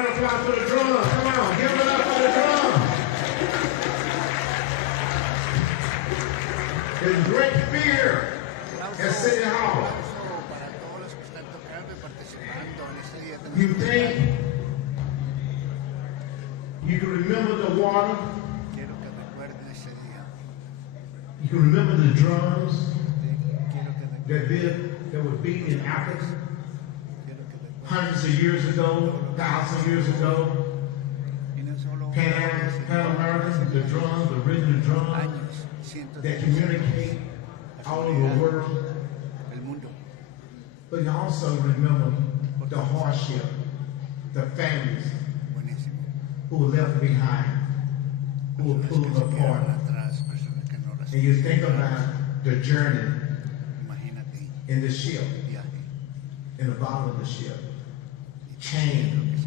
round of applause for the drums. Come on, give it up for the drums. There's great fear at City Hall. You think you can remember the water? You can remember the drums that were beaten in Africa hundreds of years ago, thousands of years ago. Pan American, the drums, the rhythm drums that communicate all over the world. But you also remember the hardship, the families who were left behind, who were pulled apart. And you think about the journey in the ship, in the bottom of the ship, chained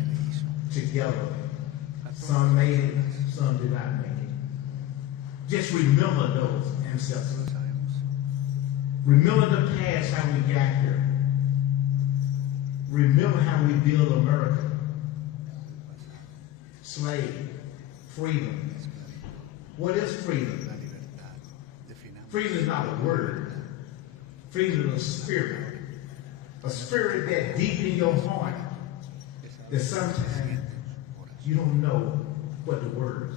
together. Some made it, some did not make it. Just remember those ancestors. Remember the past, how we got here. Remember how we built America. Slave, freedom. What is freedom? Freedom is not a word. Freedom is a spirit. A spirit that deep in your heart, that sometimes you don't know what the word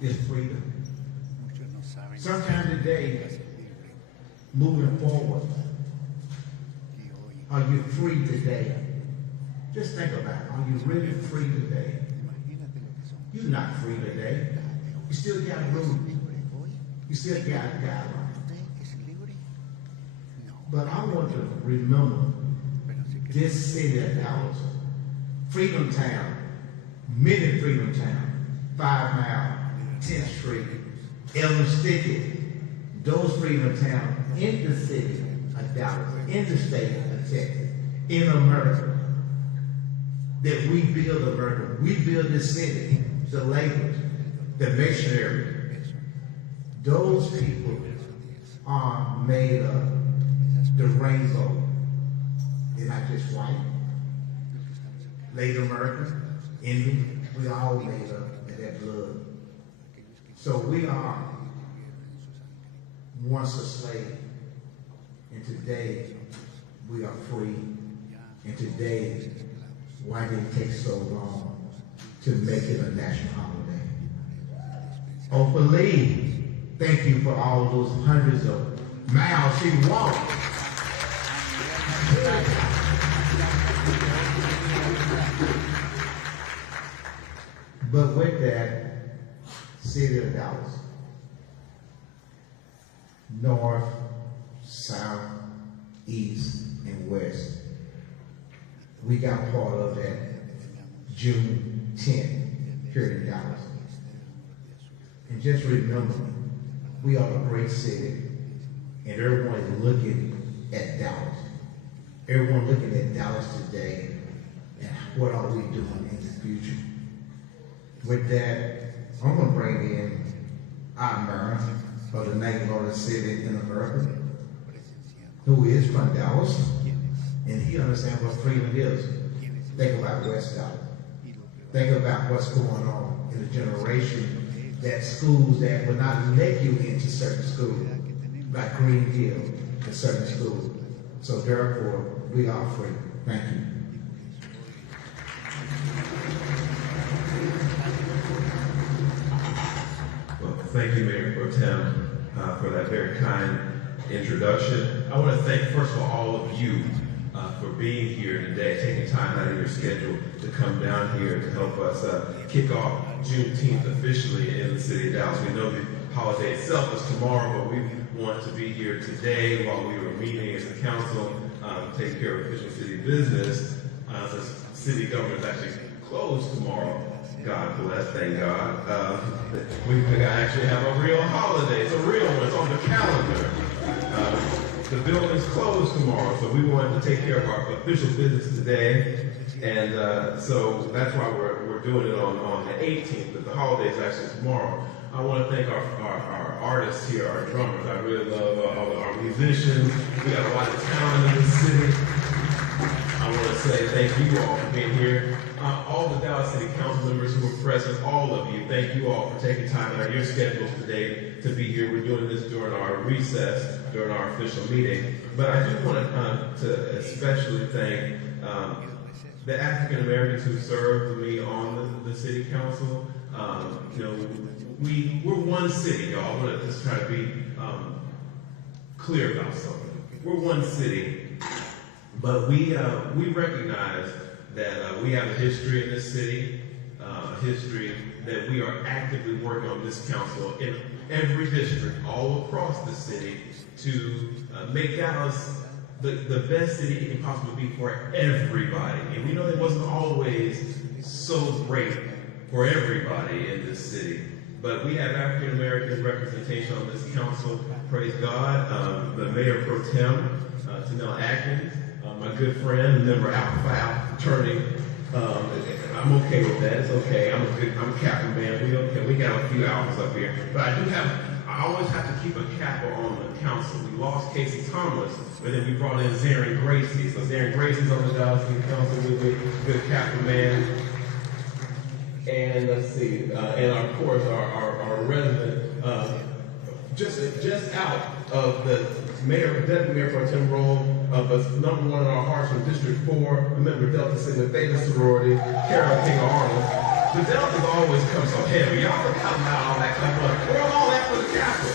is freedom. Sometimes today, moving forward, are you free today? Just think about it. Are you really free today? You're not free today. You still got rules. You still got guidelines. But I want to remember this city of Dallas, Freedom Town, many Freedom Town, 5 Mile, 10th Street, Elm Stickett, those Freedom Towns in the city of Dallas, in the state of Texas, in America, that we build America. We build this city, the laborers, the missionaries. Those people are made of the rainbow. They're not just white. Later American, Indian, we are all made up of that blood. So we are once a slave, and today we are free. And today, why did it take so long to make it a national holiday? Oh, believe, thank you for all those hundreds of miles she walked. But with that, city of Dallas, north, south, east, and west, we got part of that Juneteenth here in Dallas. And just remember, we are a great city, and everyone is looking at Dallas. Everyone looking at Dallas today, and what are we doing in the future? With that, I'm going to bring in our mayor of the ninth largest city in America, who is from Dallas, and he understands what freedom is. Think about West Dallas. Think about what's going on in the generation, that schools that will not let you into certain schools, like Green Hill and certain schools. So therefore, we are free. Thank you. Well, thank you, Mayor Pro Tem, for that very kind introduction. I want to thank, first of all of you for being here today, taking time out of your schedule to come down here to help us kick off Juneteenth officially in the city of Dallas. We know the holiday itself is tomorrow, but we wanted to be here today while we were meeting as a council, taking care of official city business. The city government is actually closed tomorrow. God bless, thank God. We actually have a real holiday. It's a real one. It's on the calendar. The building's closed tomorrow, so we wanted to take care of our official business today. And so that's why we're doing it on the 18th, but the holiday is actually tomorrow. I want to thank our artists here, our drummers. I really love all of our musicians. We got a lot of talent in this city. I want to say thank you all for being here. all the Dallas City Council members who were present, all of you, thank you all for taking time out of your schedules today to be here. We're doing this during our recess, during our official meeting. But I do want to especially thank the African Americans who served me on the city council. We're one city, y'all. I want to just try to be clear about something. We're one city, but we recognize that we have a history in this city, a history that we are actively working on this council in every district all across the city to make Dallas the best city it can possibly be for everybody. And we know it wasn't always so great for everybody in this city. But we have African American representation on this council. Praise God. The Mayor Pro Tem, Tanel Atkins, my good friend, member Alpha Phi attorney. I'm okay with that. It's okay. I'm a Kappa man. We okay. We got a few alphas up here. But I always have to keep a Kappa on the council. We lost Casey Thomas, but then we brought in Zarin Gracie. So Zarin Gracie's on the Dallas City Council with me, good Kappa man. And let's see, and of course our resident, just out of the Deputy Mayor Pro Tem role, but number one in our hearts from District 4, a member of Delta Sigma Theta sorority, Carol King Arnold. The Deltas always come so heavy. Y'all are counting out all that kind of money. We're all that for the Capitol.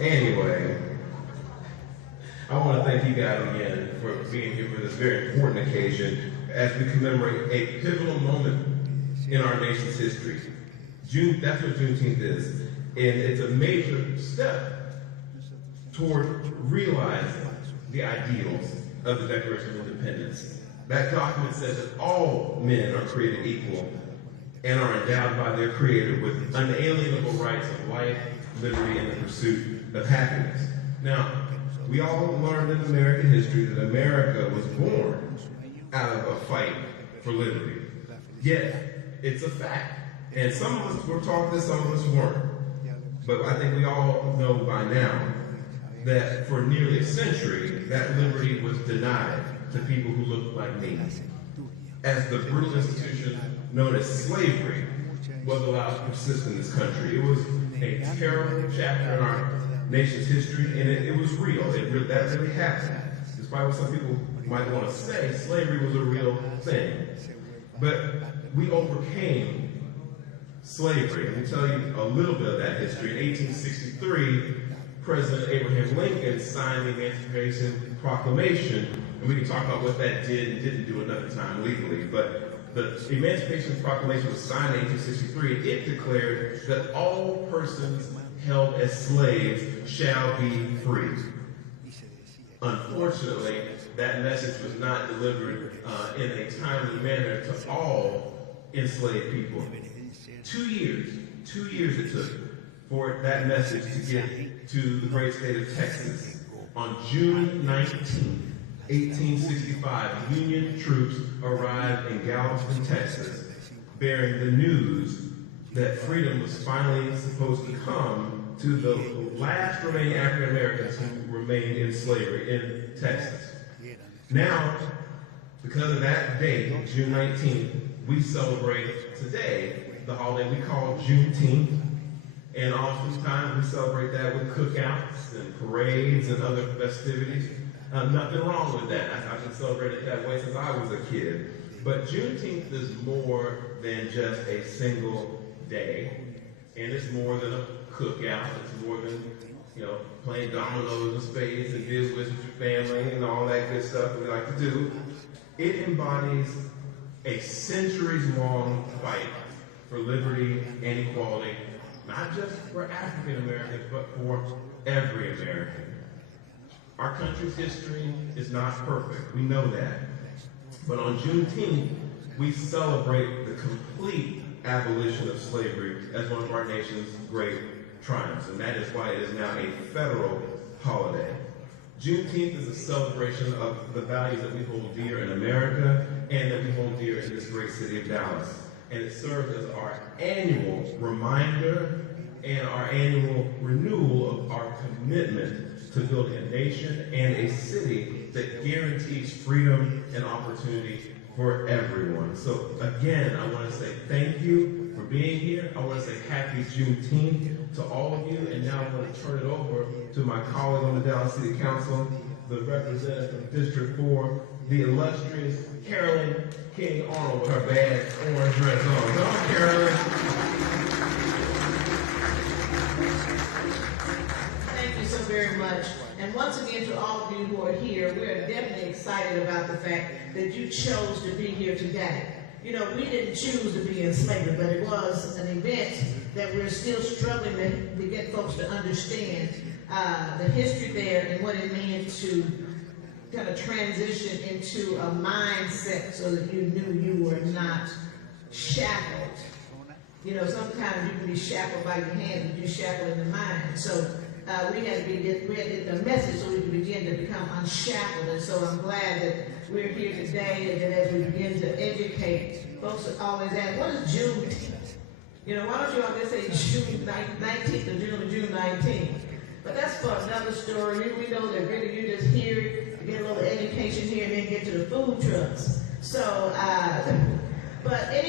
Anyway, I want to thank you guys again for being here for this very important occasion as we commemorate a pivotal moment in our nation's history. That's what Juneteenth is. And it's a major step toward realizing the ideals of the Declaration of Independence. That document says that all men are created equal and are endowed by their Creator with unalienable rights of life, liberty, and the pursuit of happiness. Now, we all learned in American history that America was born out of a fight for liberty. Yet, it's a fact. And some of us were taught this, some of us weren't. But I think we all know by now that for nearly a century, that liberty was denied to people who looked like me. As the brutal institution known as slavery was allowed to persist in this country. It was a terrible chapter in our nation's history, and it was real. That really happened. Despite what some people might want to say, slavery was a real thing. But we overcame slavery. Let me tell you a little bit of that history. In 1863, President Abraham Lincoln signed the Emancipation Proclamation, and we can talk about what that did and didn't do another time legally, but the Emancipation Proclamation was signed in 1863, and it declared that all persons held as slaves shall be free. Unfortunately, that message was not delivered in a timely manner to all enslaved people. 2 years it took for that message to get to the great state of Texas. On June 19, 1865, Union troops arrived in Galveston, Texas, bearing the news that freedom was finally supposed to come to the last remaining African Americans who remained in slavery in Texas. Now, because of that date, June 19th, we celebrate today the holiday we call Juneteenth, and oftentimes we celebrate that with cookouts and parades and other festivities. Nothing wrong with that. I've been celebrating it that way since I was a kid. But Juneteenth is more than just a single day, and it's more than a cookout. It's more than, playing dominoes and spades and deals with your family and all that good stuff that we like to do. It embodies a centuries-long fight for liberty and equality, not just for African Americans, but for every American. Our country's history is not perfect. We know that. But on Juneteenth, we celebrate the complete abolition of slavery as one of our nation's great triumphs, and that is why it is now a federal holiday. Juneteenth is a celebration of the values that we hold dear in America and that we hold dear in this great city of Dallas. And it serves as our annual reminder and our annual renewal of our commitment to building a nation and a city that guarantees freedom and opportunity for everyone. So again, I want to say thank you for being here. I want to say happy Juneteenth to all of you. And now I'm going to turn it over to my colleague on the Dallas City Council, the representative from District 4, the illustrious Carolyn King Arnold with her bad orange dress on. Come on, Carolyn. Thank you so very much. And once again, to all of you who are here, we're definitely excited about the fact that you chose to be here today. You know, we didn't choose to be in slavery, but it was an event that we're still struggling to get folks to understand the history there and what it means to kind of transition into a mindset so that you knew you were not shackled. You know, sometimes you can be shackled by your hands, but you're shackled in the mind. So we had to get the message so we could begin to become unshackled. And so I'm glad that we're here today, and that as we begin to educate, folks always ask, what is Juneteenth? You know, why don't you always say June 19th or June 19th? But that's for another story. We know that really you just hear it, get a little education here, and then get to the food trucks. So, but it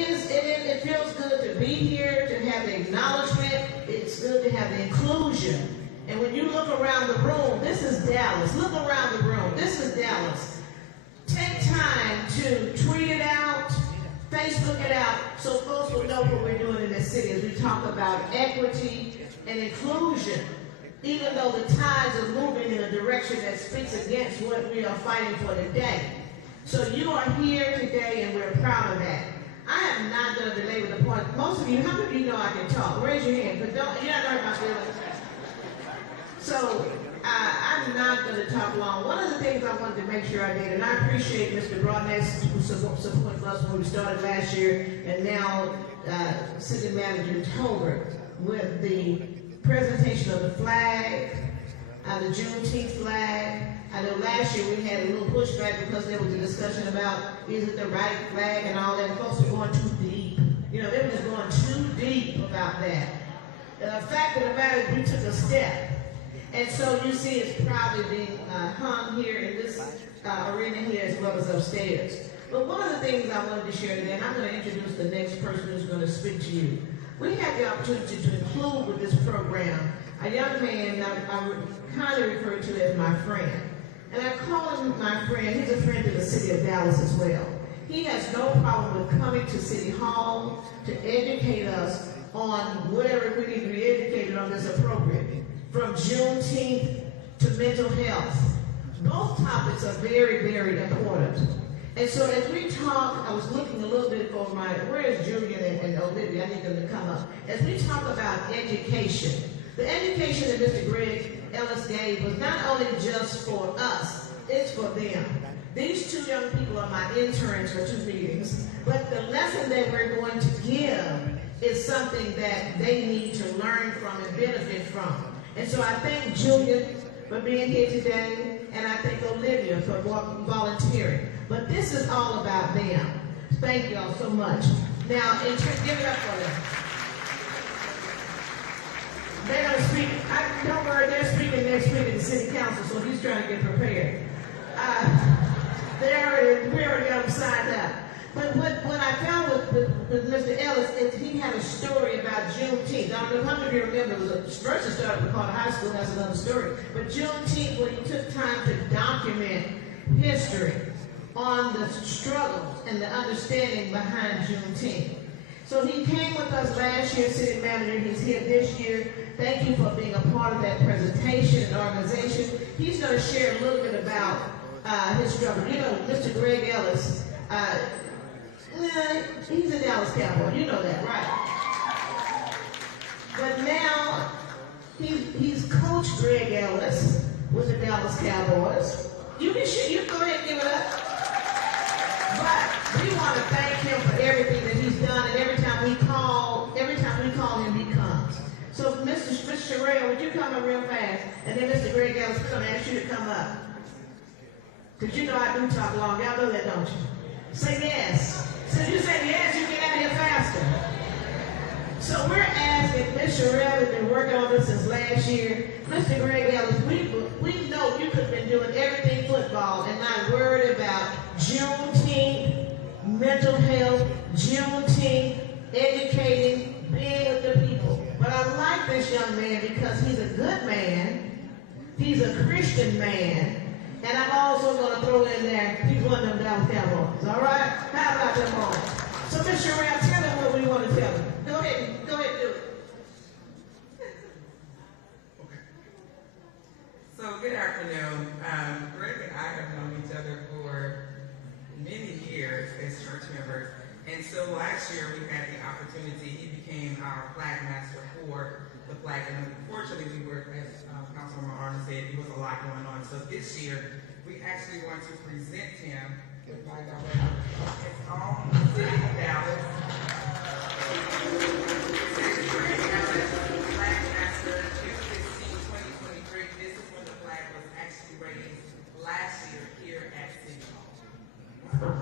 feels good to be here, to have the acknowledgement. It's good to have the inclusion. And when you look around the room, this is Dallas. Look around the room. This is Dallas. Take time to tweet it out, Facebook it out, so folks will know what we're doing in this city as we talk about equity and inclusion, even though the tides are moving in a direction that speaks against what we are fighting for today. So you are here today, and we're proud of that. I am not going to belabor the point. Most of you, how many of you know I can talk? Raise your hand, but you're not hurt my feelings. So I'm not going to talk long. One of the things I wanted to make sure I did, and I appreciate Mr. Broadneck's support for us when we started last year, and now City Manager Tolbert with the presentation of the flag, the Juneteenth flag. I know last year we had a little pushback because there was a discussion about is it the right flag and all that. Folks were going too deep. You know, they were just going too deep about that. The fact of the matter is we took a step. And so you see it's proudly being hung here in this arena here as well as upstairs. But one of the things I wanted to share today, and I'm going to introduce the next person who's going to speak to you. We had the opportunity to include with this program a young man I kind of refer to as my friend. And I call him my friend. He's a friend to the city of Dallas as well. He has no problem with coming to City Hall to educate us on whatever we need to be educated on that's appropriate. From Juneteenth to mental health. Both topics are very, very important. And so as we talk, I was looking a little bit for where is Julian and Olivia? I need them to come up. As we talk about education, the education that Mr. Greg Ellis gave was not only just for us, it's for them. These two young people are my interns for 2 meetings, but the lesson that we're going to give is something that they need to learn from and benefit from. And so I thank Julian for being here today, and I thank Olivia for volunteering. But this is all about them. Thank y'all so much. Now, give it up for them. They're going to speak. Don't worry, they're speaking next week at the city council, so he's trying to get prepared. We already got them signed up. But what I found with Mr. Ellis is he had a story about Juneteenth. I don't know how many of you remember, first it started with Carter High School, that's another story. But Juneteenth, when he took time to document history on the struggles and the understanding behind Juneteenth. So he came with us last year, city manager. He's here this year. Thank you for being a part of that presentation and organization. He's going to share a little bit about his struggle. You know, Mr. Greg Ellis, he's a Dallas Cowboy. You know that, right? But now he's Coach Greg Ellis with the Dallas Cowboys. You can go ahead and give it up. But we want to thank him for everything that he's done, and every time we call him, he comes. So, Mr. Sherrill, would you come up real fast? And then Mr. Greg Ellis, we're going to ask you to come up. Because you know I do talk long. Y'all know that, don't you? Say yes. So you say yes, you get out of here faster. So we're asking Mr. Sherelle has been working on this since last year. Mr. Greg Ellis, we know you could have been doing everything football and not worried about Juneteenth, mental health, Juneteenth, educating, being with the people. But I like this young man because he's a good man. He's a Christian man. And I'm also going to throw in there, he's one of them Dallas Cowboys. All right? How about them all? So, Mr. Sherelle, tell him what we want to tell him. Go ahead and do it. So, good afternoon. Greg and I have known each other for many years as church members. And so last year we had the opportunity, he became our flag master for the flag. And unfortunately we were, as Councilwoman Arnold said, there was a lot going on. So this year we actually want to present him with his own city of Dallas. Greg Ellis, Flag Master, 2023. This is when the flag was actually raised last year here at City Hall.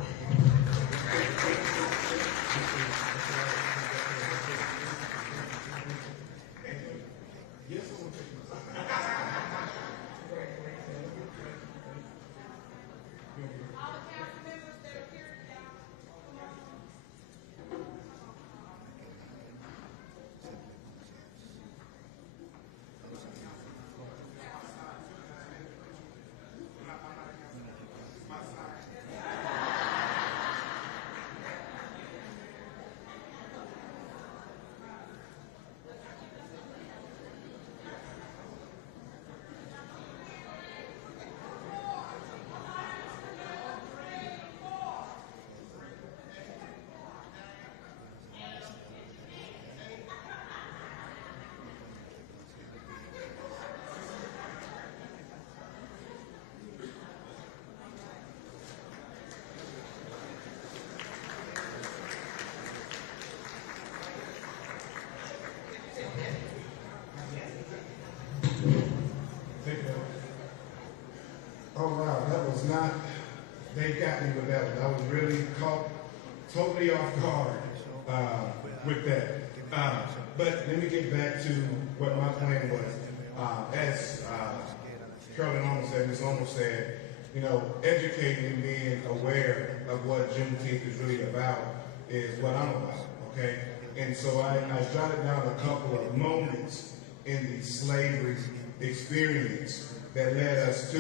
Oh wow, that was not, they got me with that one. I was really caught totally off guard with that. But let me get back to what my plan was. As Carolyn almost said, Ms. almost said, you know, educating and being aware of what Juneteenth is really about is what I'm about, okay? And so I jotted down a couple of moments in the slavery experience that led us to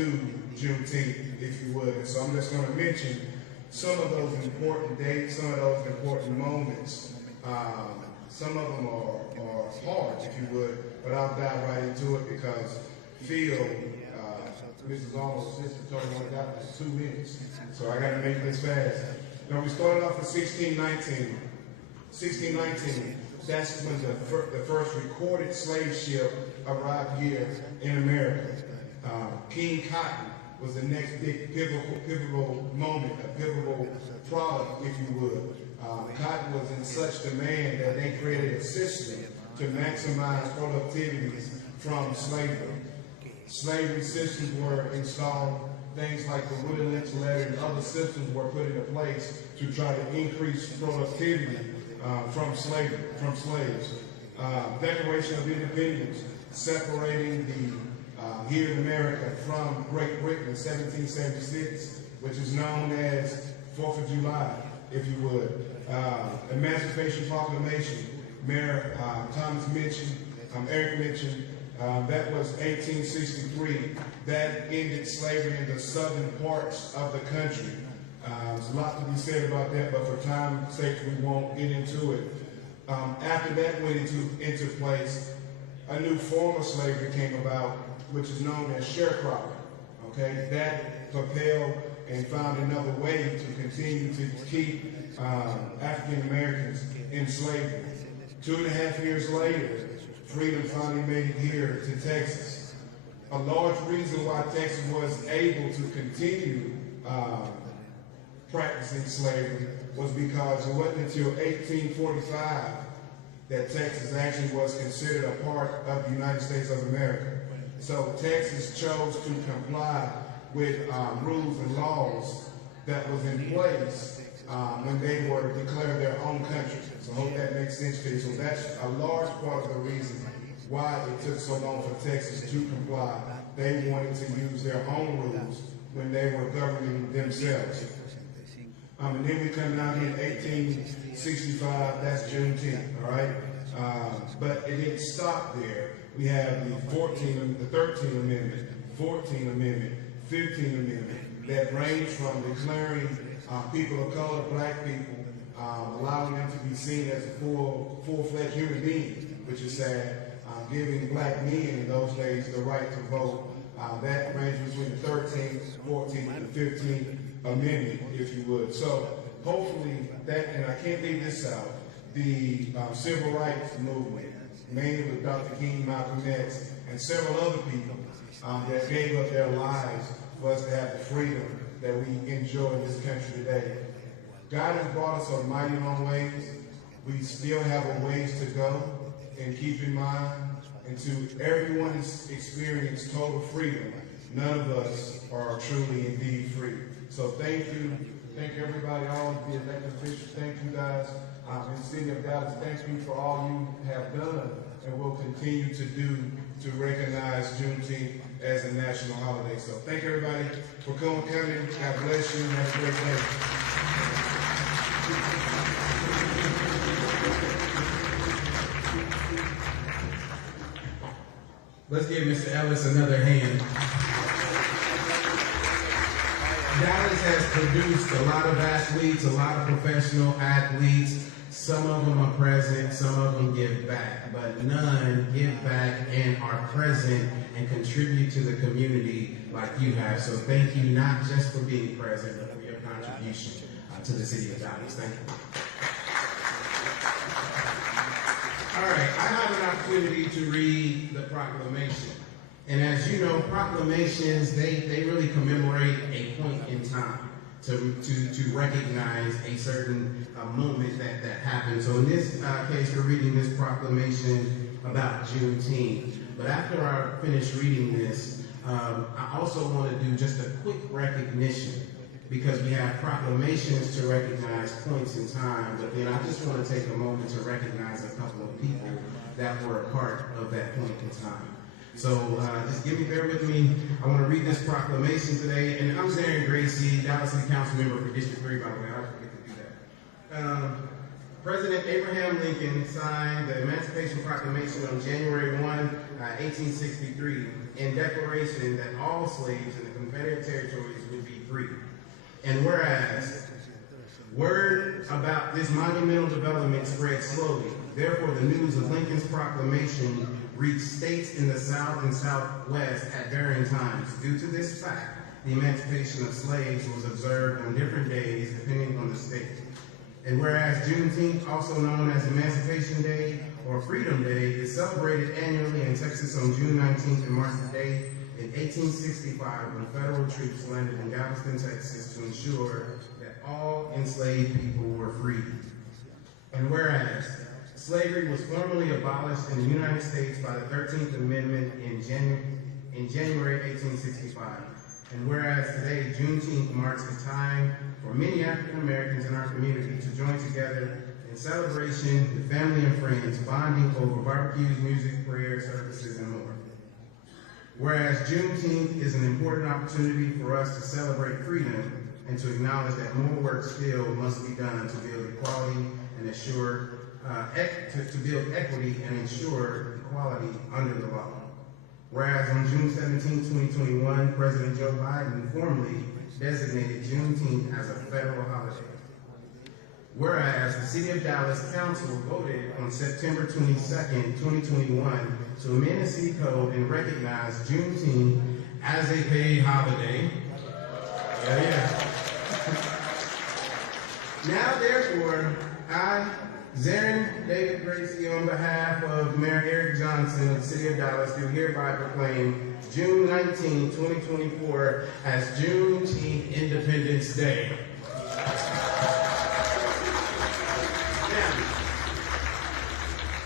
Juneteenth, if you would. And so I'm just going to mention some of those important dates, some of those important moments. Some of them are hard, if you would, but I'll dive right into it because Phil, Mrs. Arnold's sister, told me I got this 2 minutes, so I got to make this fast. Now we started off in 1619. 1619, that's when the first recorded slave ship arrived here in America. King Cotton was the next big pivotal moment, a pivotal product, if you would. Cotton was in such demand that they created a system to maximize productivity from slavery. Slavery systems were installed, things like the Wood and Lynch letter and other systems were put into place to try to increase productivity from slaves. Declaration of Independence, separating the here in America from Great Britain in 1776, which is known as 4th of July, if you would. Emancipation Proclamation, Mayor Thomas mentioned, Eric mentioned, that was 1863. That ended slavery in the southern parts of the country. There's a lot to be said about that, but for time's sake, we won't get into it. After that went into place, a new form of slavery came about, which is known as sharecropping. Okay, that propelled and found another way to continue to keep African Americans in slavery. 2.5 years later, freedom finally made it here to Texas. A large reason why Texas was able to continue practicing slavery was because it wasn't until 1845 that Texas actually was considered a part of the United States of America. So Texas chose to comply with rules and laws that was in place when they were declaring their own country. So I hope that makes sense to you. So that's a large part of the reason why it took so long for Texas to comply. They wanted to use their own rules when they were governing themselves. And then we come down here in 1865, that's Juneteenth, all right? But it didn't stop there. We have the 13th Amendment, 14th Amendment, 15th Amendment that range from declaring people of color, black people, allowing them to be seen as a full-fledged human being, which is sad, giving black men in those days the right to vote. That ranges between the 13th, 14th, and 15th Amendment, if you would. So hopefully that, and I can't leave this out, the civil rights movement, mainly with Dr. King, Malcolm X, and several other people that gave up their lives for us to have the freedom that we enjoy in this country today. God has brought us a mighty long ways. We still have a ways to go, and keep in mind, until everyone has experienced total freedom, none of us are truly indeed free. So thank you everybody, all of the elected officials, thank you guys in the city of Dallas, thank you for all you have done and will continue to do to recognize Juneteenth as a national holiday. So thank everybody for coming. God bless you and have a great day. Let's give Mr. Ellis another hand. Dallas has produced a lot of athletes, a lot of professional athletes. Some of them are present, some of them give back, but none give back and are present and contribute to the community like you have. So thank you not just for being present, but for your contribution to the city of Dallas. Thank you. All right, I have an opportunity to read the proclamation. And as you know, proclamations, they really commemorate a point in time to recognize a certain moment that happened. So in this case, we're reading this proclamation about Juneteenth. But after I finish reading this, I also want to do just a quick recognition, because we have proclamations to recognize points in time, but then I just want to take a moment to recognize a couple of people that were a part of that point in time. So just bear with me. I want to read this proclamation today, and I'm Zarin Gracie, Dallas City Council member for District 3, by the way. I always forget to do that. President Abraham Lincoln signed the Emancipation Proclamation on January 1, 1863, in declaration that all slaves in the Confederate territories would be free. And whereas word about this monumental development spread slowly, therefore the news of Lincoln's proclamation reached states in the South and Southwest at varying times. Due to this fact, the emancipation of slaves was observed on different days depending on the state. And whereas Juneteenth, also known as Emancipation Day or Freedom Day, is celebrated annually in Texas on June 19th and marks the day in 1865 when federal troops landed in Galveston, Texas to ensure that all enslaved people were free. And whereas slavery was formally abolished in the United States by the 13th Amendment in January 1865. And whereas today, Juneteenth marks a time for many African Americans in our community to join together in celebration with family and friends, bonding over barbecues, music, prayer, services, and more. Whereas Juneteenth is an important opportunity for us to celebrate freedom and to acknowledge that more work still must be done to build equality and ensure to build equity and ensure equality under the law. Whereas on June 17, 2021, President Joe Biden formally designated Juneteenth as a federal holiday. Whereas the City of Dallas Council voted on September 22nd, 2021 to amend the city code and recognize Juneteenth as a paid holiday. Now, therefore, I, Zarin David Gracie, on behalf of Mayor Eric Johnson of the City of Dallas, do hereby proclaim June 19, 2024 as Juneteenth Independence Day.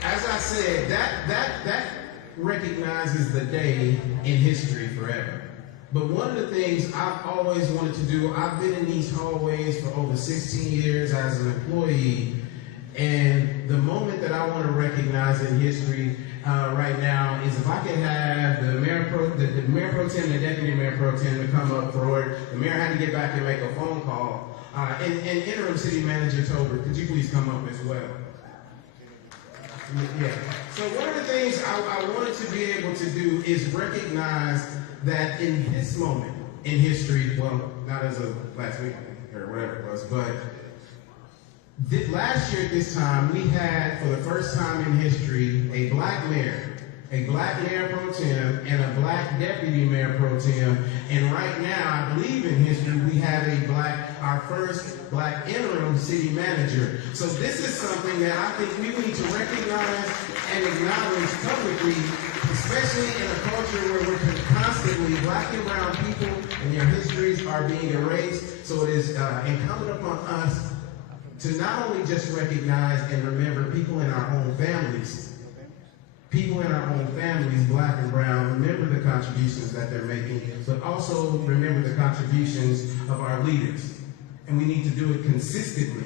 As I said, that recognizes the day in history forever. But one of the things I've always wanted to do, I've been in these hallways for over 16 years as an employee, and the moment that I want to recognize in history right now is if I can have the mayor pro tem, the deputy mayor pro tem to come up forward. The mayor had to get back and make a phone call. And interim city manager Tober, could you please come up as well? Yeah. So one of the things I wanted to be able to do is recognize that in this moment in history, well, not as of last week or whatever it was, but last year at this time, we had, for the first time in history, a black mayor pro tem, and a black deputy mayor pro tem. And right now, I believe in history, we have our first black interim city manager. So this is something that I think we need to recognize and acknowledge publicly, especially in a culture where we're constantly, black and brown people and their histories are being erased. So it is incumbent upon us to not only just recognize and remember people in our own families, black and brown, remember the contributions that they're making, but also remember the contributions of our leaders. And we need to do it consistently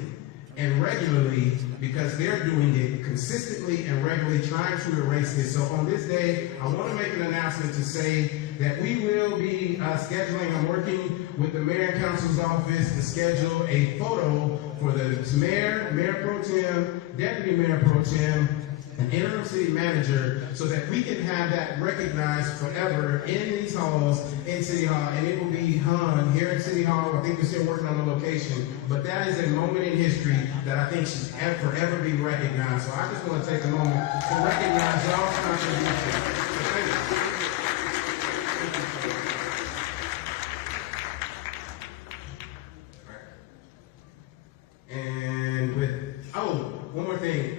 and regularly, because they're doing it consistently and regularly, trying to erase this. So on this day, I want to make an announcement to say that we will be scheduling, I'm working with the mayor and council's office to schedule a photo for the mayor pro tem, deputy mayor pro tem, an interim city manager, so that we can have that recognized forever in these halls, in City Hall, and it will be hung here in City Hall. I think we're still working on the location, but that is a moment in history that I think should forever be recognized. So I just want to take a moment to recognize y'all's contribution. Thank you. And one more thing.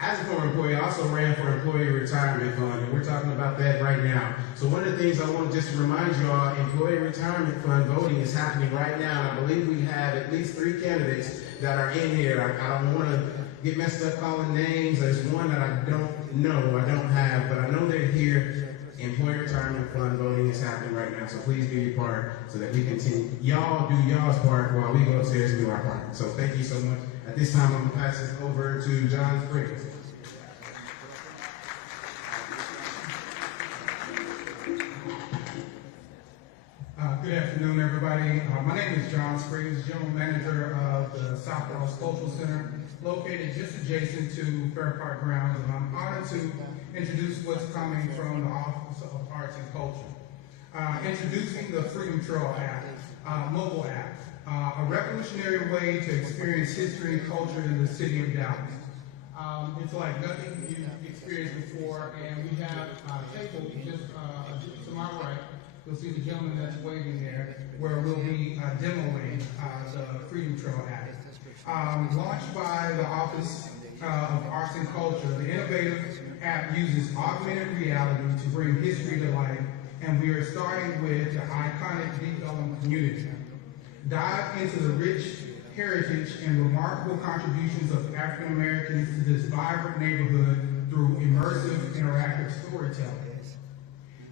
As a former employee, I also ran for Employee Retirement Fund, and we're talking about that right now. So one of the things I want to just remind you all, Employee Retirement Fund voting is happening right now. I believe we have at least 3 candidates that are in here. I don't want to get messed up calling names. There's one that I don't have, but I know they're here. Employee Retirement Fund voting is happening right now, so please do your part so that we continue. Y'all do y'all's part while we go upstairs and do our part. So thank you so much. At this time, I'm going to pass it over to John Spriggs. Good afternoon, everybody. My name is John Spriggs, General Manager of the South Dallas Cultural Center, located just adjacent to Fair Park Grounds, and I'm honored to introduce what's coming from the Office of Arts and Culture. Introducing the Freedom Trail app, mobile app, a revolutionary way to experience history and culture in the city of Dallas. It's like nothing you've experienced before, and we have a table just to my right. You'll see the gentleman that's waiting there, where we'll be demoing the Freedom Trail app. Launched by the Office of Arts and Culture, the innovative app uses augmented reality to bring history to life, and we are starting with the iconic Deep Ellum community. Dive into the rich heritage and remarkable contributions of African Americans to this vibrant neighborhood through immersive, interactive storytelling.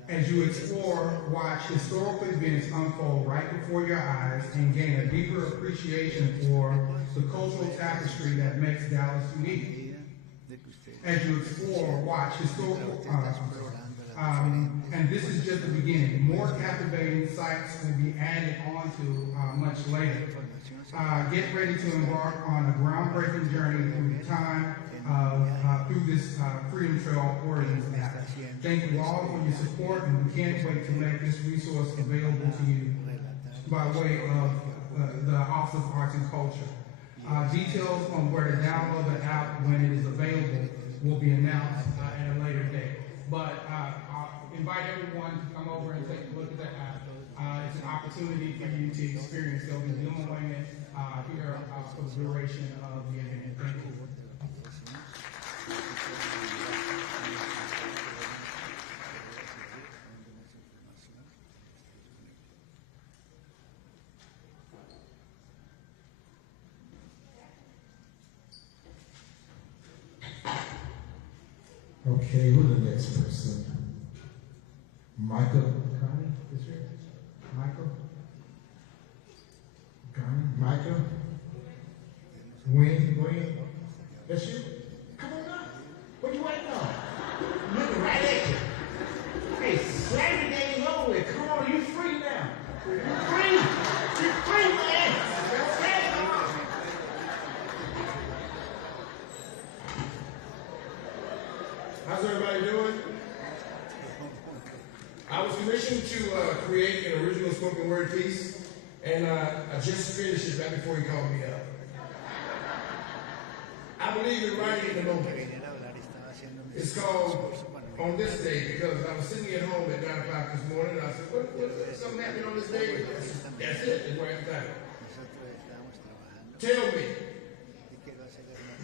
As you explore, watch historical events unfold right before your eyes and gain a deeper appreciation for the cultural tapestry that makes Dallas unique. As you explore, watch historical, and this is just the beginning. More captivating sites will be added onto much later. Get ready to embark on a groundbreaking journey through time through this Freedom Trail Origins app. Thank you all for your support, and we can't wait to make this resource available to you by way of the Office of Arts and Culture. Details on where to download the app when it is available will be announced at a later date. But I'll invite everyone to come over and take a look at the app. It's an opportunity for you to experience. They'll be demoing it here for the duration of the event. Thank you. Okay, who's the next person? Michael Connie, is here? That's you? Come on up. What you waiting on? I'm looking right at you. Hey, Saturday day is over with. Come on, you free now. You're free. You're free, man. That's it. Come on. How's everybody doing? I was commissioned to create an original spoken word piece, and I just finished it right before he called me up. I believe in writing in the moment. It's called On This Day, because I was sitting at home at 9 o'clock this morning, and I said, what something happened on this day? That's it, that's where I'm at. Tell me,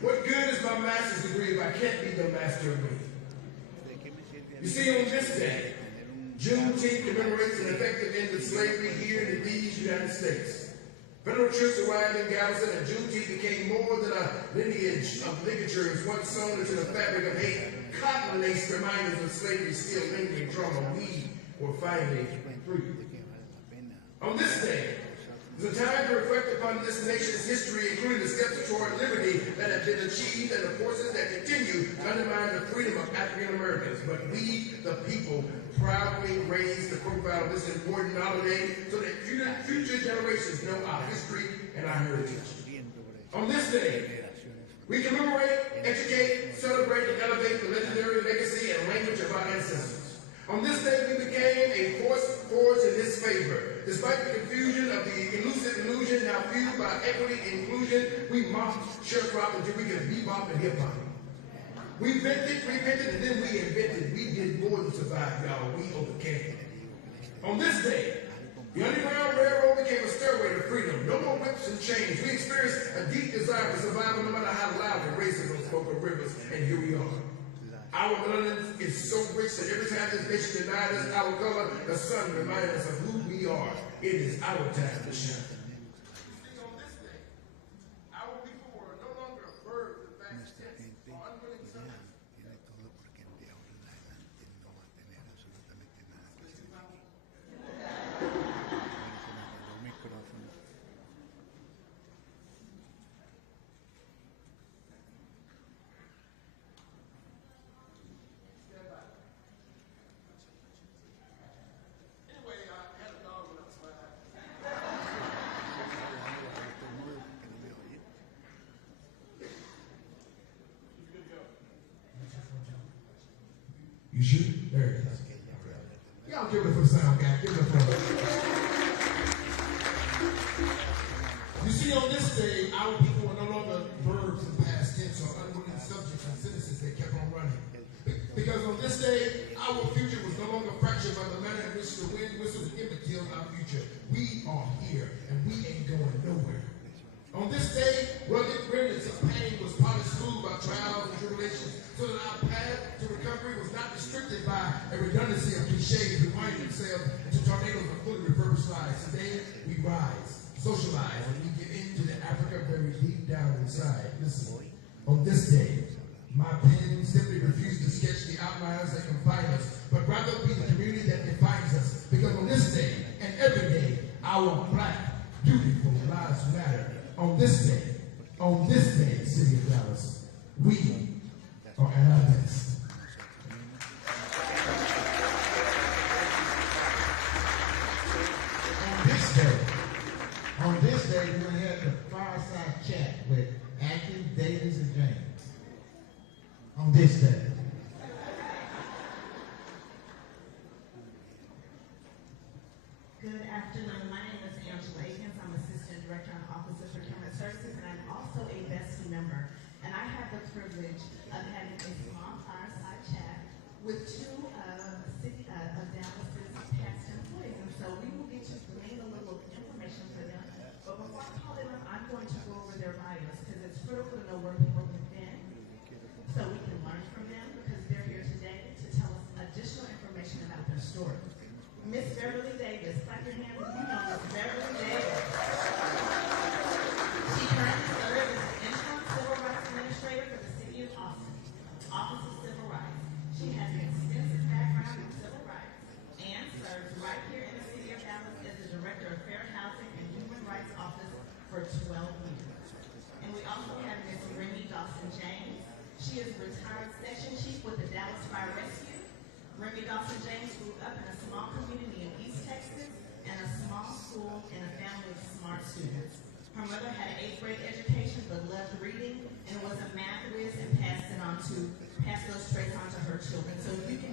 what good is my master's degree if I can't be the master of me? You see, on this day, Juneteenth commemorates an effective end of slavery here in these United States. Federal troops arrived in Galveston, and Juneteenth became more than a lineage of ligatures once sewn into the fabric of hate. Cotton lace reminders of slavery still lingering trauma. We were finally free. On this day, is a time to reflect upon this nation's history, including the steps toward liberty that have been achieved and the forces that continue to undermine the freedom of African Americans. But we, the people, proudly raise the profile of this important holiday so that future generations know our history and our heritage. On this day, we commemorate, educate, celebrate, and elevate the legendary legacy and language of our ancestors. On this day, we became a force forged in this favor. Despite the confusion of the elusive illusion now fueled by equity and inclusion, we mocked, sharecropped until we could bebop and hip-hop. We repented, and then we invented. We did more than survive, y'all. We overcame. On this day, the Underground Railroad became a stairway to freedom. No more whips and chains. We experienced a deep desire for survival no matter how loud the racism spoke of rivers, and here we are. Our melanin is so rich that every time this nation denied us our color, the sun reminded us of who we are. It is our time to shine. See, on this day, our people were no longer verbs and past tense or unwilling subjects. You shoot? There it is. Y'all give it for the sound guy. Give it for the You see, on this day, our people are no longer verbs in past tense or unwilling subjects and sentences that kept on running. Because on this day, our future was no longer fractured by the manner in which the wind whistled and killed our future. We are here, and we ain't going nowhere. On this day, rugged remnants of pain was polished smooth by trials and tribulations, so that our path to recovery was not restricted by a redundancy of cliches that wind themselves into tornadoes of fully refurbished lives. Today, we rise, socialize, and we get into the Africa buried deep down inside. Listen, on this day, my pen simply refused to sketch the outlines that confine us, but rather be the community that defines us. Because on this day, and every day, our black, beautiful lives matter. On this day, city of Dallas, we are at our best. On this day, we're going to have the fireside chat with Atkins, Davis, and James. On this day. Good afternoon. My name is Angela Akins. I'm Assistant Director in the Office of Procurement Services, and I'm also a BEST member. And I have the privilege of having a small fireside chat with two of Dallas's past employees. And so we will get to glean a little information for them. But before I call them up, I'm going to go over their bios because it's critical to know where people have been so we can learn from them because they're here today to tell us additional information about their story. Miss Beverly Davis, clap your hands if you know Miss Beverly Davis. She currently serves as the Interim Civil Rights Administrator for the City of Austin, Office of Civil Rights. She has an extensive background in civil rights and She is a retired section chief with the Dallas Fire Rescue. Remy Dawson James grew up in a small community in East Texas and a small school and a family of smart students. Her mother had an 8th grade education but loved reading and was a math whiz and passed those traits on to her children. So if you can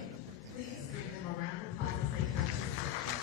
please give them a round of applause as they come to the stage.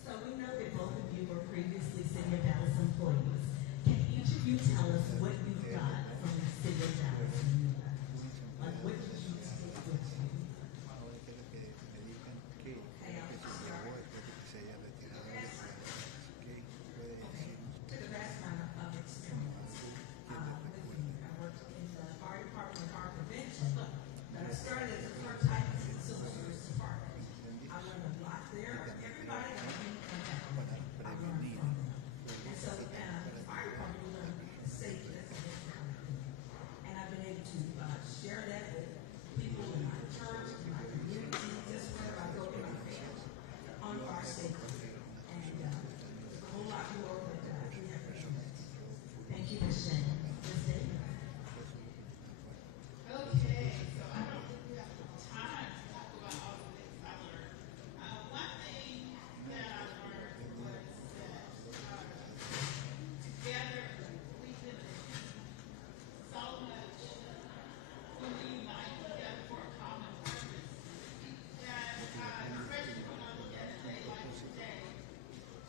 So we know that both of you were previously City of Dallas employees. Can each of you tell us what you got from the City of Dallas when you left? Like, what did you take with you? Okay, I'll start. To the best of experience with me, I worked in the fire department and fire prevention, but I started as a clerk type in the civil service department. I learned a lot there. Everybody got me I learned from them. And so the fire department, we learned safety. That's a big part of it. And I've been able to share that with people in my church, in my community, just wherever I go in my family, on fire safety. And there's a whole lot more that we have to do. Thank you, Ms. Shane. Ms. Davis. Okay, so I don't think we have time to talk about all the things I learned. One thing that I learned was that together we can achieve so much when we unite together for a common purpose. And especially when I look at a day like today,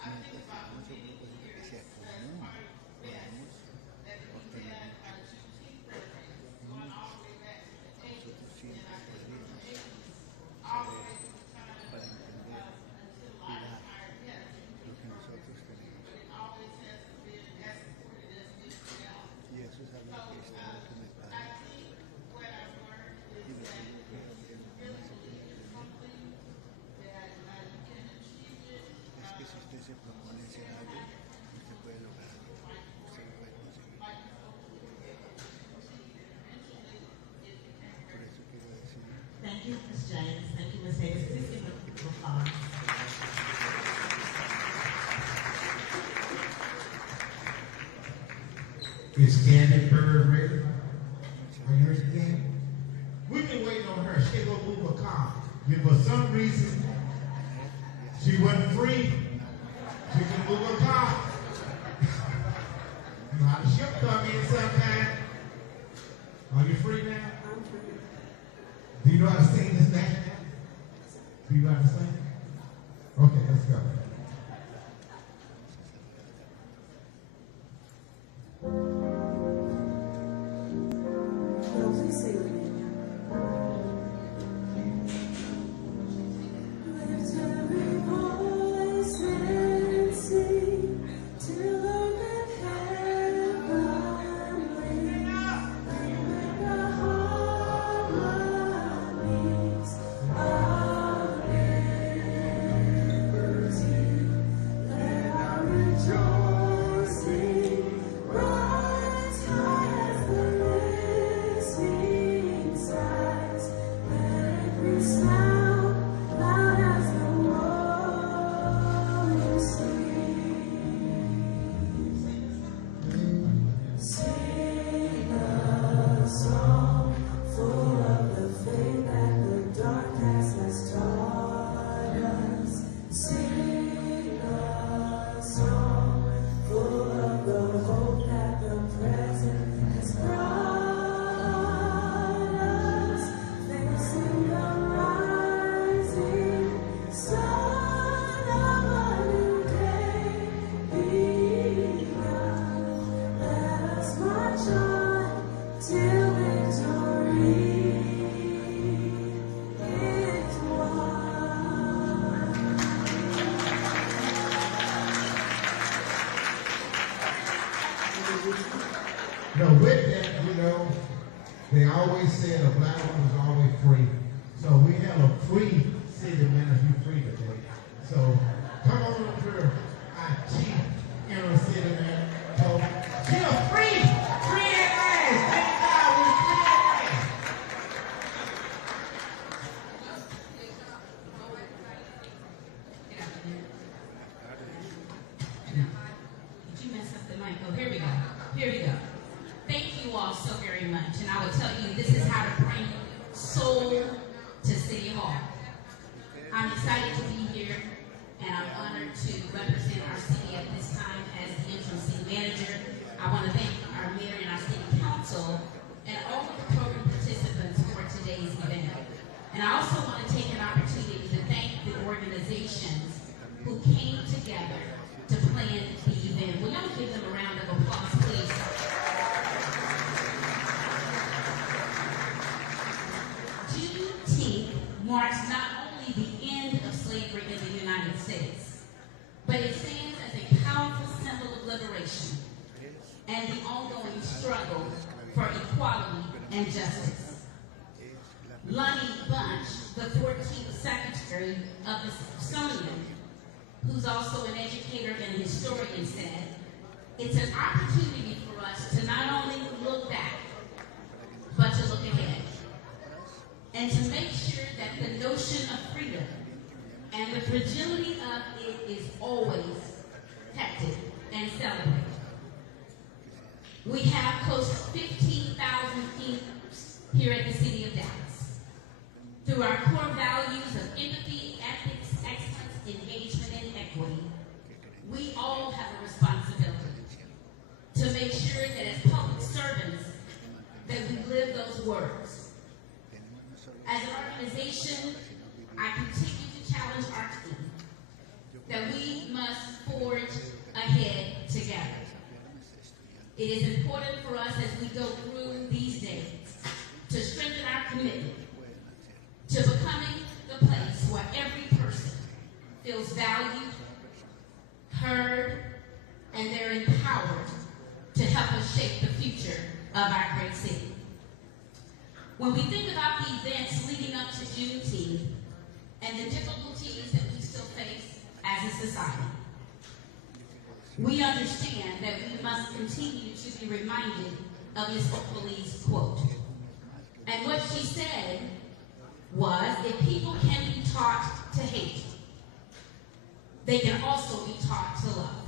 I think about the many years as part of BEST that we had our Juneteenth celebration going all the way back to the 80s, and I think from the 80s all the way to the time until I retired. We had a Juneteenth program, but it always has been as supported as it is now. So I think what I've learned is that if you really believe in something, that you can achieve it. Thank you, Ms. James. Thank you, Ms. Davis. Please give them a applause. Is Candy Bird ready? Are you ready, Candy? We've been waiting on her. She go move her car. For some reason, she wasn't free. She can move her car. You know how the ship come in sometime. Are you free now? I'm free. Do you know how to sing this national anthem? Do you know how to sing? Okay, let's go. Please sing with me. Lift every voice and sing till open heaven rings, and with the harmonies of liberty, let our rejoicing rise high as the listening. always said a black woman is always free. So we have a free city manager, you free today. So come on up here, our chief inner city manager. So she's free at last. Thank God we're free at last. Did you mess up the mic? Oh, here we go. Here we go. Thank you all so very much. And I will tell you, this is how to bring soul to City Hall. I'm excited to be here, and I'm honored to represent our city at this time as the interim city manager. I want to thank our mayor and our city council and all of the program participants for today's event. And I also want to take an opportunity to thank the organizations who came together to plan the event. Will y'all give them a round of applause, please? Juneteenth marks not only the end of slavery in the United States, but it stands as a powerful symbol of liberation and the ongoing struggle for equality and justice. Lonnie Bunch, the 14th Secretary of the Smithsonian, who's also an educator and historian, said, "It's an opportunity for us to not only look back, but to look ahead, and to make sure that the notion of freedom and the fragility of it is always protected and celebrated." We have close to 15,000 teams here at the City of Dallas. Through our core values of empathy, ethics, excellence, engagement, and equity, we all have a responsibility to make sure that as public servants, that we live those words. As an organization, I continue to challenge our team that we must forge ahead together. It is important for us as we go through these days to strengthen our commitment to becoming the place where every person feels valued, heard, and they're empowered to help us shape the future of our great city. When we think about the events leading up to Juneteenth and the difficulties that we still face as a society, we understand that we must continue to be reminded of Ms. Oakley's quote. And what she said was, if people can be taught to hate, they can also be taught to love.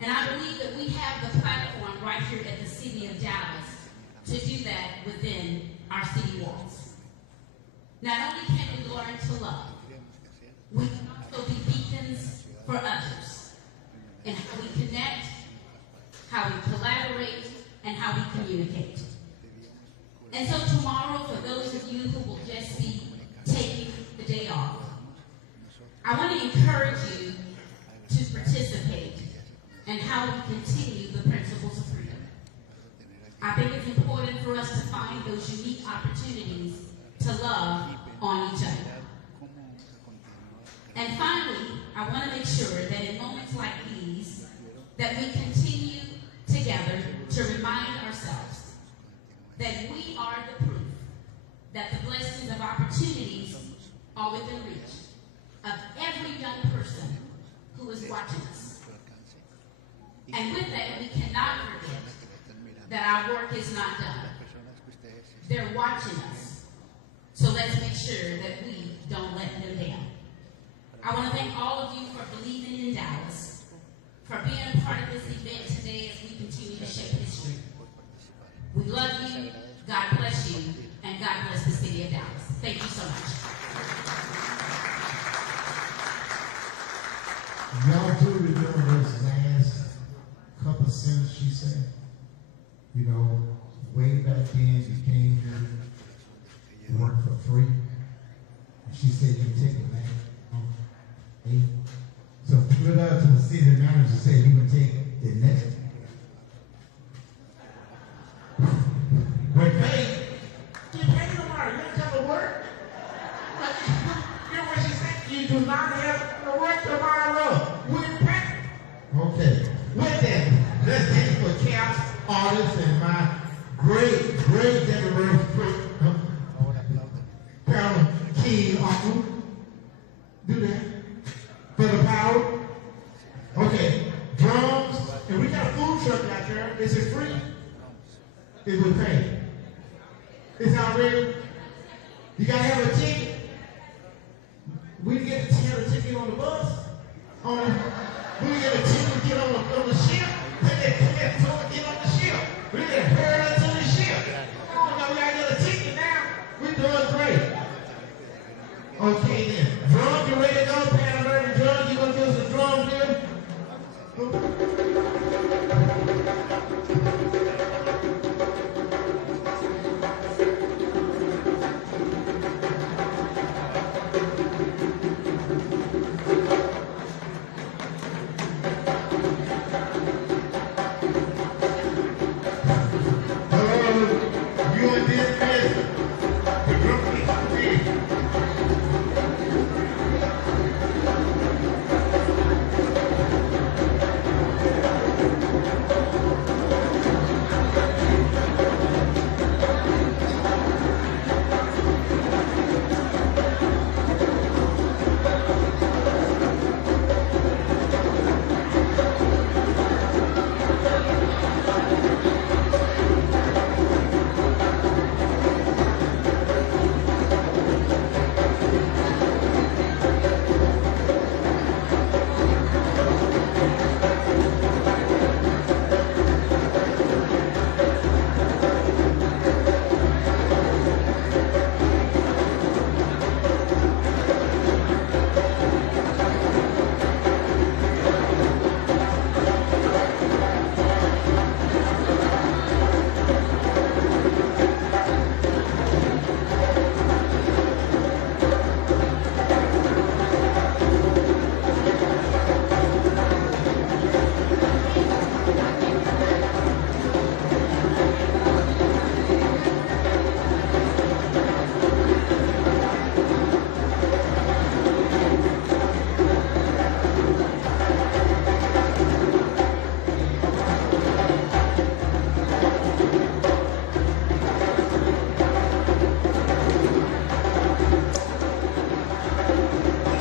And I believe that we have the platform right here at the City of Dallas to do that within our city walls. Not only can we learn to love, we can also be beacons for others in how we connect, how we collaborate, and how we communicate. And so tomorrow, for those of you who will just be taking the day off, I want to encourage you to participate in how we continue the principles of freedom. I think it's important for us to find those unique opportunities to love on each other. And finally, I want to make sure that in moments like these, that we continue together to remind ourselves that we are the proof that the blessings of opportunities are within reach of every young person who is watching us. And with that, we cannot forget that our work is not done. They're watching us. So let's make sure that we don't let them down. I want to thank all of you for believing in Dallas, for being a part of this event today as we continue to shape history. We love you, God bless you, and God bless the City of Dallas. Thank you so much. Y'all do remember those last couple sentences she said? You know, way back then you came here, you worked for free. And she said you take it back. Hey. So put it out to the city manager, say you would take the next. We're paid. You're paid tomorrow. You don't come to work. You know what she said? You do not have to work tomorrow. We're paid. Okay. With that, let's thank for Caps, artists, and my great is with pain. It's already, you gotta have a ticket. We get to have a ticket on the bus. We get a ticket to get on the ship. Put that tour, get on the ship.